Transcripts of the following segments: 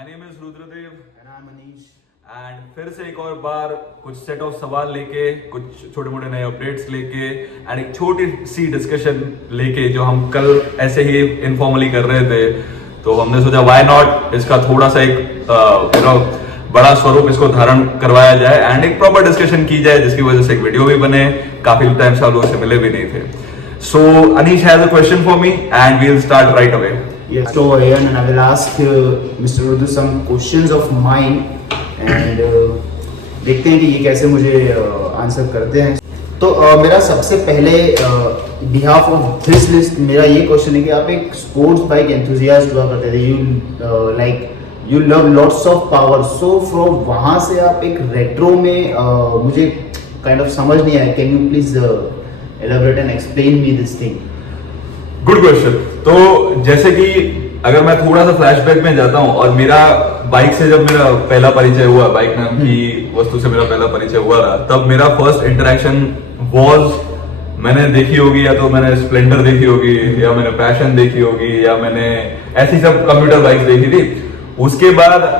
My name is Rudradev And I'm Manish. And फिर से एक और बार कुछ सेट ऑफ सवाल लेके, कुछ छोटे मोटे नए अपडेट्स लेके एंड एक छोटी सी डिस्कशन लेके जो हम कल ऐसे ही इनफॉर्मली कर रहे थे, तो हमने सोचा व्हाई नॉट इसका थोड़ा सा एक बड़ा स्वरूप इसको धारण करवाया जाए एंड एक प्रॉपर डिस्कशन की जाए, जिसकी वजह से एक वीडियो भी बने। काफी टाइम से आप लोगों से मिले भी नहीं थे। So Anish has a question for me and we will start right away. Yes, so Ayan, and I will ask Mr. Rudra some questions of mine and देखते हैं कि ये कैसे मुझे आंसर करते हैं। तो मेरा सबसे पहले बिहाफ ऑफ दिस लिस्ट मेरा ये क्वेश्चन है कि आप एक स्पोर्ट्स बाइक एंथुसियास्ट हुआ करते थे, you love lots of power, so from वहाँ से आप एक रेट्रो में मुझे काइंड ऑफ समझ नहीं आया। Can you please elaborate and explain me this thing? Good question. तो जैसे कि अगर मैं थोड़ा सा फ्लैशबैक में जाता हूँ और मेरा बाइक से जब मेरा पहला परिचय हुआ, बाइक नाम की वस्तु से मेरा पहला परिचय हुआ था, तब मेरा फर्स्ट इंटरेक्शन वाज, मैंने देखी होगी या तो मैंने स्प्लेंडर देखी होगी या मैंने पैशन देखी होगी या मैंने ऐसी सब कंप्यूटर बाइक्स देखी थी। उसके बाद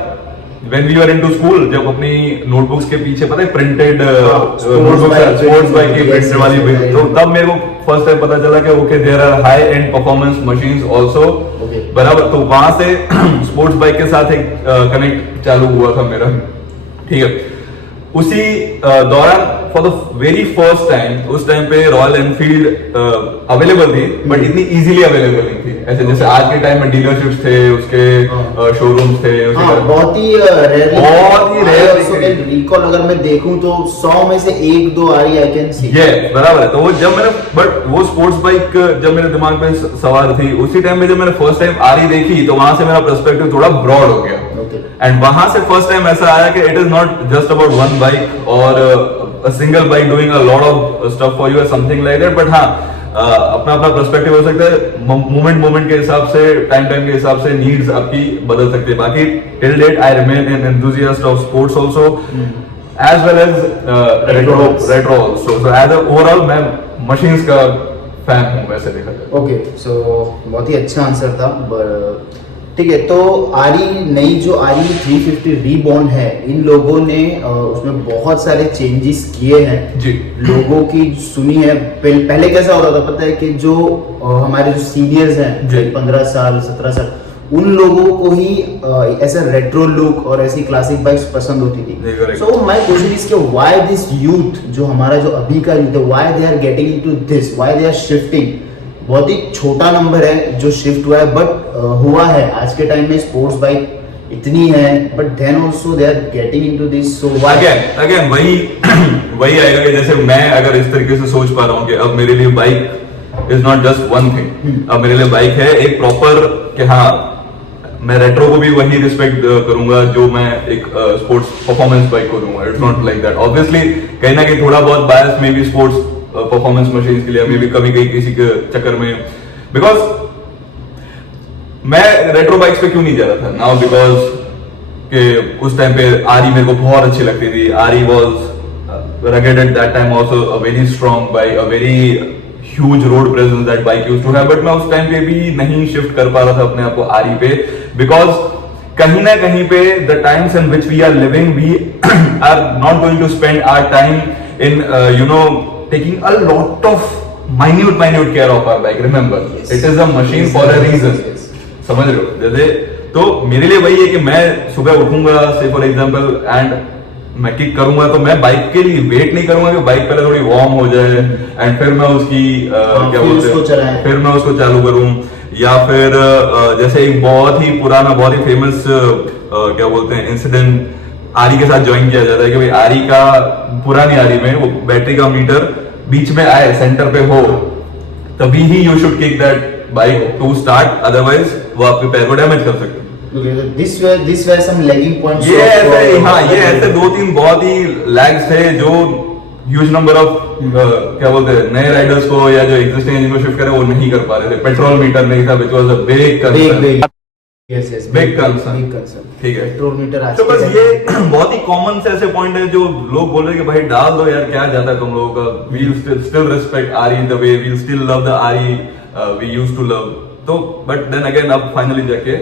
when we were into school, जब अपनी नोटबुक्स के पीछे पता है प्रिंटेड स्पोर्ट्स बाइक की प्रिंटेड वाली, तो तब मेरे को फर्स्ट टाइम पता चला कि okay there are high end performance machines also, बराबर। तो वहां से स्पोर्ट्स बाइक के साथ एक कनेक्ट चालू हुआ था मेरा, ठीक है। उसी दौरान for the very first time, उस टाइम पे रॉयल एनफील्ड अवेलेबल थी, बट इतनी इजीली अवेलेबल नहीं थी ऐसे जैसे आज के टाइम में डीलरशिप्स थे, उसके शोरूम्स थे, बहुत ही रेयर रिकॉल अगर मैं देखूं तो 100 में से 1-2 आ रही आई कैन सी। ये बराबर है। तो वो जब मैंने, बट वो स्पोर्ट्स बाइक जब मेरे दिमाग में सवार थी, उसी टाइम में जब मैंने फर्स्ट टाइम आरी देखी, तो वहां से मेरा पर्सपेक्टिव थोड़ा ब्रॉड हो गया एंड वहां से फर्स्ट टाइम ऐसा आया कि it is not just about one bike और a single bike doing a lot of stuff for you or something like that, but हाँ अपना अपना पर्सपेक्टिव हो सकता है, मोमेंट के हिसाब से, टाइम के हिसाब से नीड्स आपकी बदल सकती है। बाकी till date I remain an enthusiast of sports also as well as retro also. So as a overall मैं मशीन्स का फैन हूँ वैसे देखा जाए। ओके, सो बहुत ही अच्छा आंसर था, ठीक है। तो आरी नई जो आरी 350 रीबॉर्न है, इन लोगों ने उसमें बहुत सारे चेंजेस किए हैं जी, लोगों की सुनी है। पहले कैसा होता था पता है कि जो हमारे जो सीनियर्स हैं 15 साल 17 साल, उन लोगों को ही ऐसा रेट्रो लुक और ऐसी क्लासिक बाइक्स पसंद होती थी। सो माय क्वेश्चन इज कि व्हाई दिस यूथ, जो हमारा जो अभी का यूथ है, why they are getting into this, why they are shifting. बहुत ही छोटा नंबर है जो शिफ्ट हुआ है, बट हुआ है। आज के टाइम में स्पोर्ट्स बाइक इतनी है, but then also they are getting into this. So again वही आएगा कि जैसे मैं अगर इस तरीके से सोच पा रहा हूँ कि अब मेरे लिए bike is not just one thing, अब मेरे लिए बाइक है एक प्रॉपर, कि हाँ मैं रेट्रो को भी वही रिस्पेक्ट करूंगा जो मैं एक स्पोर्ट्स परफॉर्मेंस बाइक को दूंगा। It's not like that. Obviously कहीं ना कहीं थोड़ा बहुत बायस में भी स्पोर्ट्स परफॉर्मेंस मशीन्स के लिए, मे भी कभी कहीं किसी के चक्कर में, बिकॉज मैं रेट्रो बाइक्स पे क्यों नहीं जा रहा था नाउ, बिकॉज के उस टाइम पे आरी मेरे को बहुत अच्छी लगती थी। आरी was rugged at that time, also a very strong bike, a very huge road presence that bike used to have, but मैं उस टाइम पे भी नहीं शिफ्ट कर पा रहा था अपने आप को आरी पे, बिकॉज कहीं ना कहीं पे the times in which we are living, we are not going to spend our time in taking a lot of minute care of our bike. Remember, yes, it is a machine, yes, for a reason. Yes. समझ रहे हो? जैसे तो मेरे लिए वही है कि मैं सुबह उठूंगा, से फॉर एग्जांपल, एंड मैं किक करूंगा, तो मैं बाइक के लिए वेट नहीं करूंगा कि बाइक पहले थोड़ी वार्म हो जाए एंड फिर मैं उसकी क्या बोलते हैं, फिर मैं उसको चालू करूं। या फिर जैसे एक बहुत ही पुराना, बहुत ही फेमस क्या बोलते हैं इंसिडेंट आरी के साथ ज्वाइन किया जाता है कि भाई आरी का, पुरानी आरी में वो बैटरी का मीटर बीच में आए, सेंटर पे हो, तभी ही you should kick that bike to start, otherwise वो आपके पैर को डैमेज कर सकते हैं। This were some lagging points. ये ऐसे 2-3 बहुत ही लैग्स थे जो ह्यूज नंबर ऑफ क्या बोलते हैं नए राइडर्स को या जो एग्जिस्टिंग इंजन को शिफ्ट करे वो नहीं कर पा रहे थे। पेट्रोल मीटर नहीं था, which was a big concern. Big concern, ठीक है। पेट्रोल मीटर आज तो बस ये बहुत ही कॉमन से ऐसे पॉइंट है जो लोग बोल रहे हैं कि भाई डाल दो यार, क्या जाता है तुम लोगों का, we still respect RE the way we still love the RE we used to love. तो बट देन अगेन अब फाइनली जाके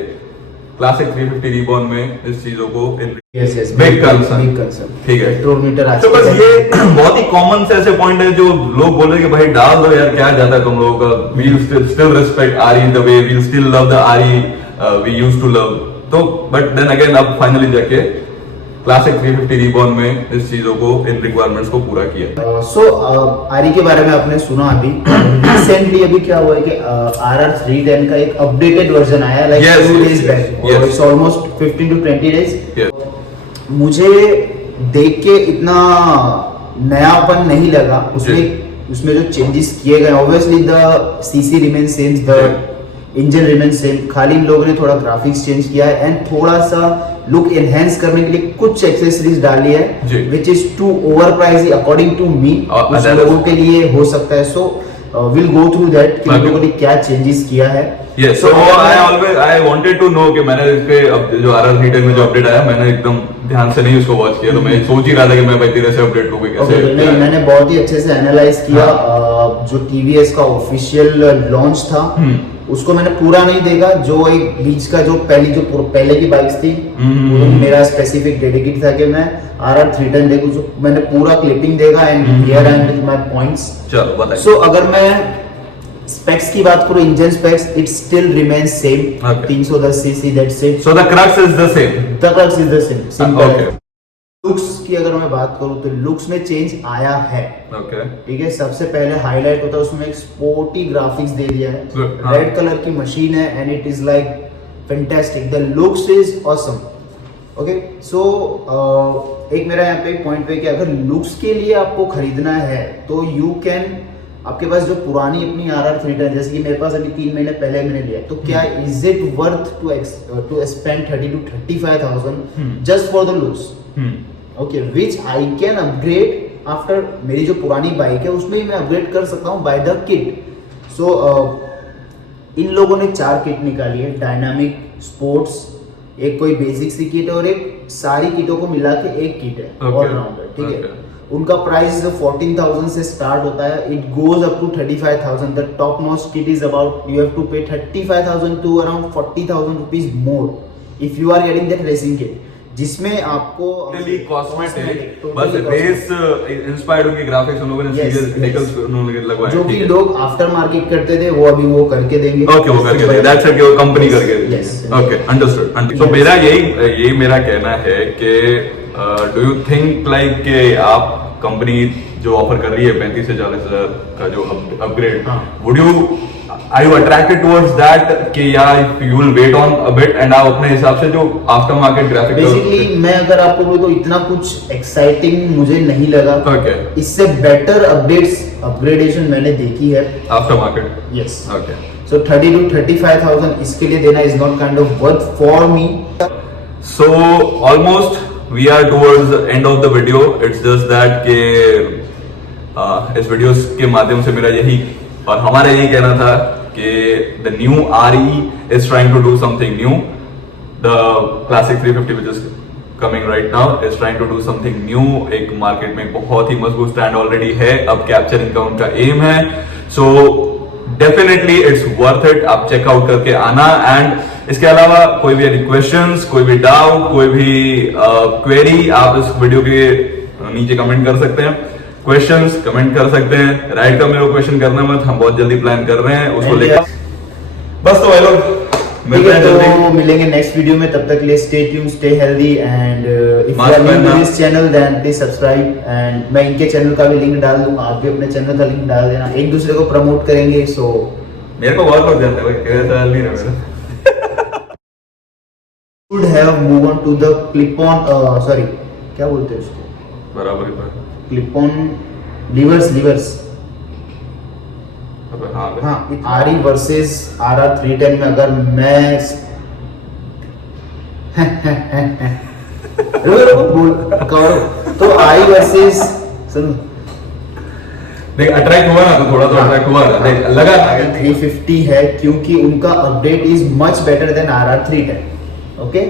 क्लासिक 350 रिबॉर्न में इस चीजों को यस यस बिग कंसर्न, ठीक है। तो बस ये बहुत ही कॉमन से ऐसे पॉइंट है जो लोग बोल रहे हैं कि भाई डाल दो यार, क्या जाता है तुम लोगों का, we still respect RE the way we still love the RE we used to love. तो बट देन अगेन अब फाइनली जाके क्लासिक 350 रिबॉर्न में इस चीजों को, इन रिक्वायरमेंट्स को पूरा किया। सो आरी के बारे में आपने सुना अभी रिसेंटली अभी क्या हुआ है कि RR 310 का एक अपडेटेड वर्जन आया like Yes, 2 yes, days yes, back, yes. It's almost 15 to 20 days। Yes. मुझे देख के इतना नयापन नहीं लगा उसमें जो चेंजेस किए गए, obviously the CC remain same, the engine remain same, खाली इन लोगों ने थोड़ा ग्राफिक्स चेंज किया है एंड थोड़ा सा लुक एनहेंस करने के लिए कुछ एक्सेसरीज डाली है which is too over price according to me, कुछ लोगों के लिए हो सकता है। So will go through that कि लोगों ने क्या चेंजेस किया है। Yes, so I wanted to know कि मैंने इसके अब जो RR 310 में जो अपडेट आया, मैंने एकदम ध्यान से नहीं उसको वॉच किया, तो मैं सोच ही रहा था कि मैं भाई तेरे से अपडेट लूँ कैसे। नहीं, मैंने बहुत ही अच्छे से एनालाइज किया। जो TVS का ऑफिशियल लॉन्च था उसको मैंने पूरा नहीं देखा, जो एक बीच का जो पहले की बाइक्स थी मेरा स्पेसिफिक डेडिकेट था कि मैं RR 310 देखूं, जो मैंने पूरा क्लिपिंग देखा and here I am with my points. चलो बताइए। सो अगर मैं स्पेक्स की बात करूं, engine specs it still remains same, 310 CC, that's it. So the crux is the same, the crux is the same, simple. Okay. Looks की अगर मैं बात करूं तो लुक्स में चेंज आया है, ओके, ठीक है। सबसे पहले हाईलाइट होता है उसमें एक स्पोर्टी ग्राफिक्स दे दिया है, रेड कलर की मशीन है and it is like fantastic, the looks is awesome. Okay, so एक मेरा यहाँ पे पॉइंट है कि अगर लुक्स के लिए आपको खरीदना है तो यू कैन, आपके पास जो पुरानी अपनी RR 310 जैसे कि मेरे पास अभी 3 महीने पहले मैंने लिया, तो क्या is it worth to spend 30 to 35,000 just for the looks? Okay, which I can upgrade after. मेरी जो पुरानी बाइक है उसमें ही मैं अपग्रेड कर सकता हूँ बाय द किट। सो इन लोगों ने 4 किट निकाली है, डायनामिक, स्पोर्ट्स, एक कोई बेसिक सी किट और एक सारी किटों को मिला के एक किट है ऑलराउंडर, ठीक है। उनका प्राइस 14,000 से स्टार्ट होता है, it goes up to 35,000। The top most kit is about you have to pay 35,000 to around 40,000 rupees more if you are getting that racing kit, जिसमें आपको कॉस्मेटिक बस रेस इंस्पायर्ड उनके ग्राफिक्स उन लोगों ने सीरियल टेकल्स उन्होंने लगवाए, जो कि लोग आफ्टर मार्केट करते थे वो अभी वो करके देंगे। ओके, वो करके देंगे, दैट्स इट, वो कंपनी करके देंगे। Okay, understood. तो मेरा यही मेरा कहना है कि डू यू थिंक लाइक कि आप कंपनी जो ऑफर कर रही है 35 से 40,000 का जो upgrade, would you are you attracted towards that कि यार you will wait on a bit and आप अपने हिसाब से जो आफ्टर मार्केट ग्राफिक्स, बेसिकली मैं अगर आपको बोलूं तो इतना कुछ एक्साइटिंग मुझे नहीं लगा। ओके, इससे बेटर अपग्रेडेशन मैंने देखी है after market. Yes, okay, so 30 to 35,000 इसके लिए देना is not kind of worth for me. So almost we are towards the end of the video. It's just that के इस वीडियो के माध्यम से मेरा यही और हमारा यही कहना था कि the new RE is trying to do something new. The classic 350 which is coming right now is trying to do something new. एक मार्केट में बहुत ही मजबूत स्टैंड ऑलरेडी है, अब कैप्चरिंग का उनका एम है। So definitely it's worth it, आप चेकआउट करके आना। एंड इसके अलावा कोई भी क्वेश्चंस, कोई भी डाउट, कोई भी क्वेरी आप इस वीडियो के नीचे कमेंट कर सकते हैं, क्वेश्चंस कमेंट कर सकते हैं। राइट का मेरे को क्वेश्चन करना मत, हम बहुत जल्दी प्लान कर रहे हैं उसको लेकर। बस तो भाई लोग मिलते हैं जल्दी, तो मिलेंगे नेक्स्ट वीडियो में, तब तक के लिए stay tune, stay healthy and if you are new to this channel then please subscribe. And मैं इनके चैनल का भी लिंक डाल दूंगा, आप भी अपने चैनल का लिंक डाल देना, एक दूसरे को प्रमोट करेंगे। सो मेरे को बहुत हो जाता है भाई, कैसा नहीं रहा मेरा। should have move on to the clip on sorry क्या बोलते हैं उसको, बराबर ही बात। Clip on levers. हाँ, RE वर्सेस RR 310 में अगर मैं तो RE वर्सेस सुन देख अट्रैक्ट हुआ ना, तो थोड़ा तो अट्रैक्ट हुआ ना, देख लगा 350 है क्योंकि उनका update is much better than RR 310। Okay